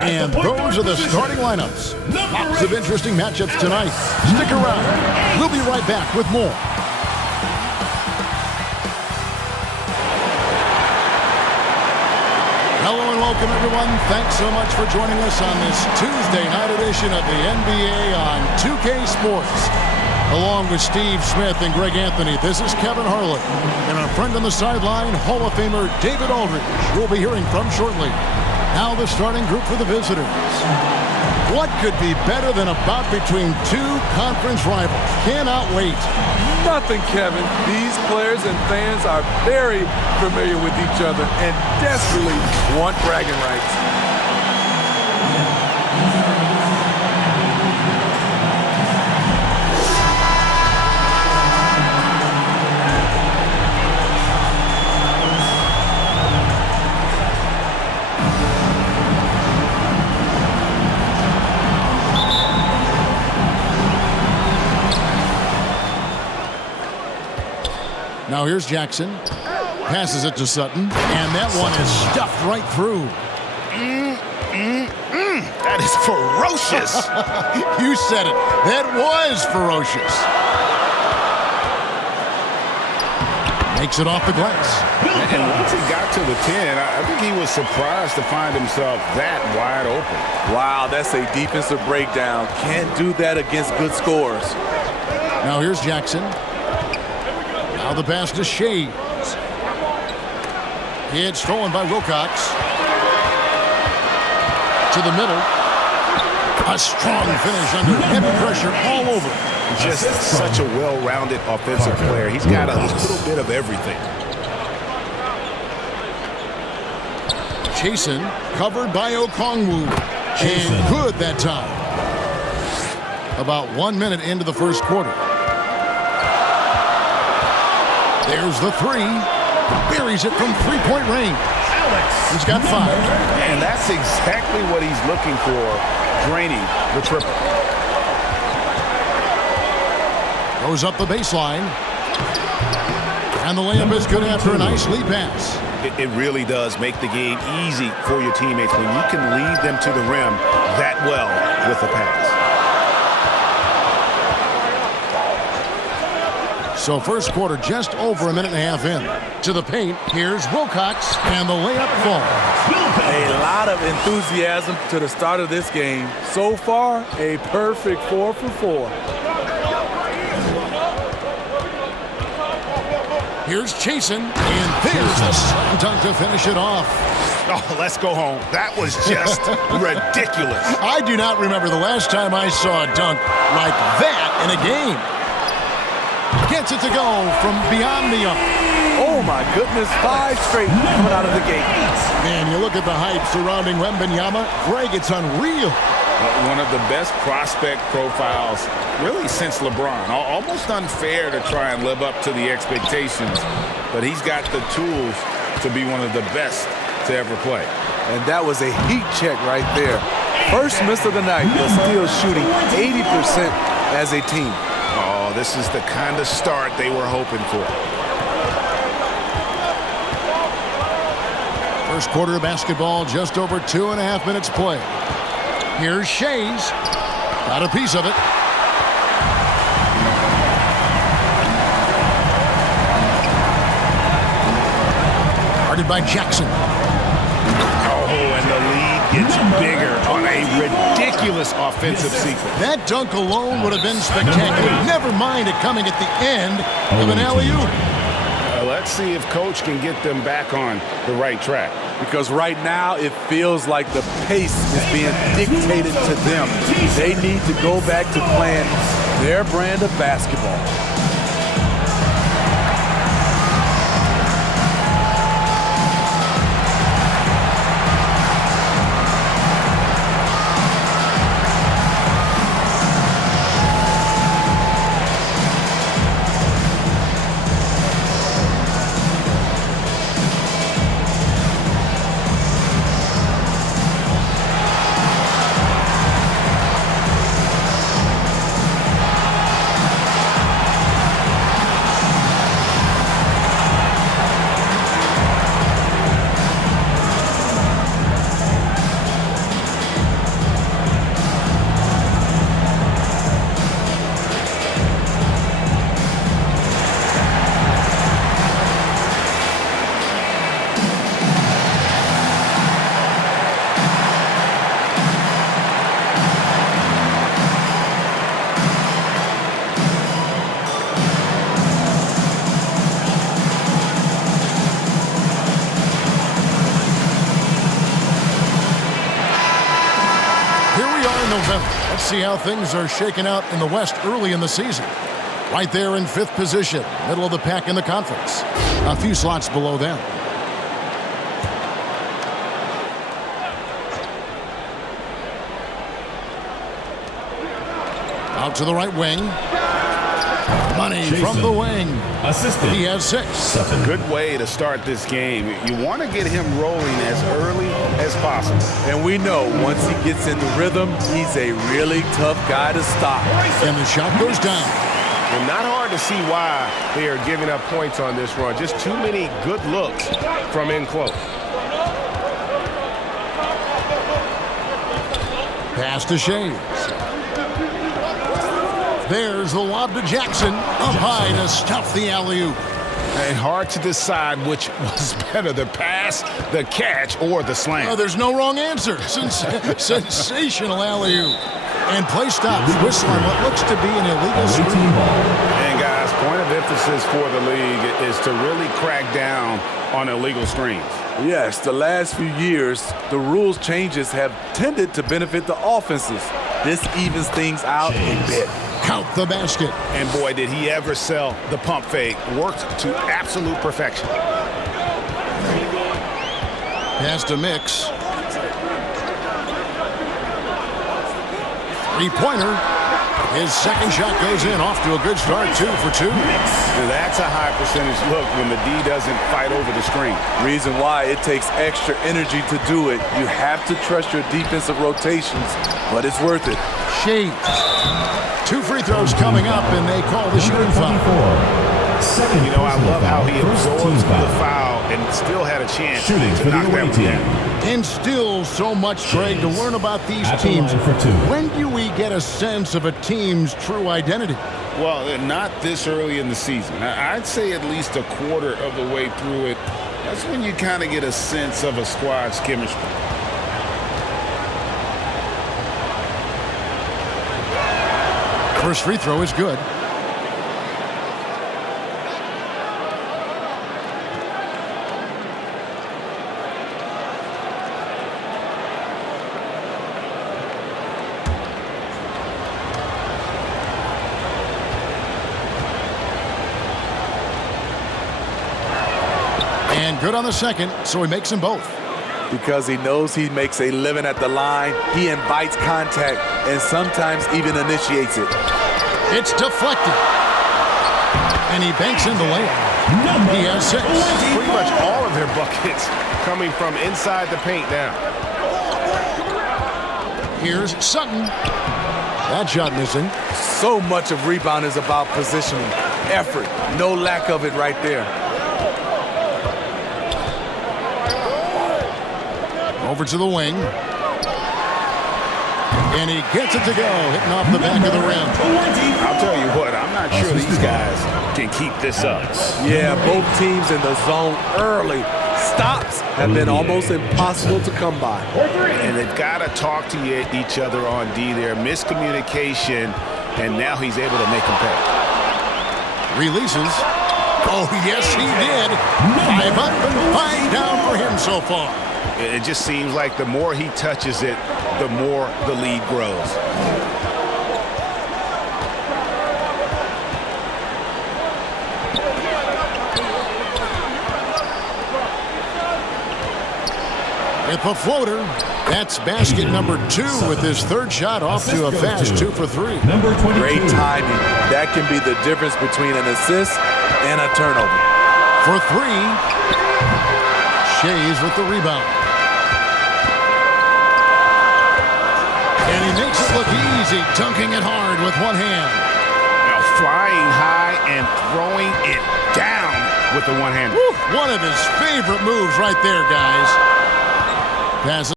And those are the starting lineups. Lots of interesting matchups tonight. Stick around. We'll be right back with more. Hello and welcome, everyone. Thanks so much for joining us on this Tuesday night edition of the NBA on 2K Sports. Along with Steve Smith and Greg Anthony, this is Kevin Harlan. And our friend on the sideline, Hall of Famer David Aldridge, we'll be hearing from shortly. Now the starting group for the visitors. What could be better than a bout between two conference rivals? Cannot wait. Nothing, Kevin. These players and fans are very familiar with each other and desperately want bragging rights. Now here's Jackson. Passes it to Sutton. And that one is stuffed right through. That is ferocious. You said it. That was ferocious. Makes it off the glass. And once he got to the 10, I think he was surprised to find himself that wide open. Wow, that's a defensive breakdown. Can't do that against good scores. Now here's Jackson. Now the pass to Shea. It's stolen by Wilcox. To the middle. A strong finish under heavy pressure all over. Just such a well-rounded offensive player. He's got a little bit of everything. Chasen covered by Okongwu. And good that time. About 1 minute into the first quarter. There's the three. Buries it from three-point range. He's got 5. And that's exactly what he's looking for, draining the triple. Goes up the baseline. And the layup is good after a nice lead pass. It really does make the game easy for your teammates when you can lead them to the rim that well with a pass. So first quarter just over a minute and a half in. To the paint, here's Wilcox, and the layup falls. A lot of enthusiasm to the start of this game. So far, a perfect 4 for 4. Here's Chasen, and there's the slam dunk to finish it off. Oh, let's go home. That was just ridiculous. I do not remember the last time I saw a dunk like that in a game. Gets it to go from beyond the arc. Oh, my goodness. 5 straight coming out of the gate. Man, you look at the hype surrounding Wembanyama. Greg, it's unreal. One of the best prospect profiles really since LeBron. Almost unfair to try and live up to the expectations, but he's got the tools to be one of the best to ever play. And that was a heat check right there. First miss of the night, but still shooting 80% as a team. Oh, this is the kind of start they were hoping for. First quarter of basketball, just over 2.5 minutes play. Here's Shays. Got a piece of it. Guarded by Jackson. Oh, and the lead gets bigger on a ridiculous offensive sequence. That dunk alone would have been spectacular. Never mind it coming at the end of an alley-oop. Let's see if Coach can get them back on the right track. Because right now it feels like the pace is being dictated to them. They need to go back to playing their brand of basketball. November. Let's see how things are shaking out in the West early in the season. Right there in 5th position, middle of the pack in the conference. A few slots below them. Out to the right wing. Money from the wing. Assistant. He has 6. Good way to start this game. You want to get him rolling as early as possible. And we know once he gets in the rhythm, he's a really tough guy to stop. And the shot goes down. And not hard to see why they are giving up points on this run. Just too many good looks from in close. Pass to Shays. There's the lob to Jackson. Up high to stuff the alley-oop. And hard to decide which was better, the pass, the catch, or the slam. Oh, there's no wrong answer. Sensational alley-oop. And play stops. Whistle on what looks to be an illegal screen. And guys, point of emphasis for the league is to really crack down on illegal screens. Yes, the last few years, the rules changes have tended to benefit the offenses. This evens things out a bit. Count the basket. And boy, did he ever sell the pump fake. Worked to absolute perfection. Pass to Mix. Three-pointer. His second shot goes in. Off to a good start. 2 for 2. That's a high percentage look when the D doesn't fight over the screen. Reason why it takes extra energy to do it. You have to trust your defensive rotations, but it's worth it. Shays. 2 free throws coming up, and they call the shooting foul. You know, I love how he absorbs the foul and still had a chance to knock that one down. And still so much, Greg, to learn about these teams. When do we get a sense of a team's true identity? Well, not this early in the season. I'd say at least a quarter of the way through it. That's when you kind of get a sense of a squad's chemistry. First free throw is good. And good on the second, so he makes them both. Because he knows he makes a living at the line, he invites contact and sometimes even initiates it. It's deflected. And he banks in the layup. He has 6. Pretty much all of their buckets coming from inside the paint now. Here's Sutton. That shot missing. So much of rebound is about positioning, effort, no lack of it right there. Over to the wing. And he gets it to go, hitting off the back of the rim. I'll tell you what, I'm not sure these guys can keep this up. Yeah, both teams in the zone early. Stops have been almost impossible to come by. And they've got to talk to each other on D there. Miscommunication, and now he's able to make them pay. Releases. Oh, yes, he did. 5 up and 5 down for him so far. It just seems like the more he touches it, the more the lead grows. With a floater, that's basket number 2 with his third shot off to a fast 2 for 3. Great timing. That can be the difference between an assist and a turnover. For 3, Shays with the rebound. And he makes it look easy, dunking it hard with one hand. Now flying high and throwing it down with the one hand. One of his favorite moves right there, guys. Passes.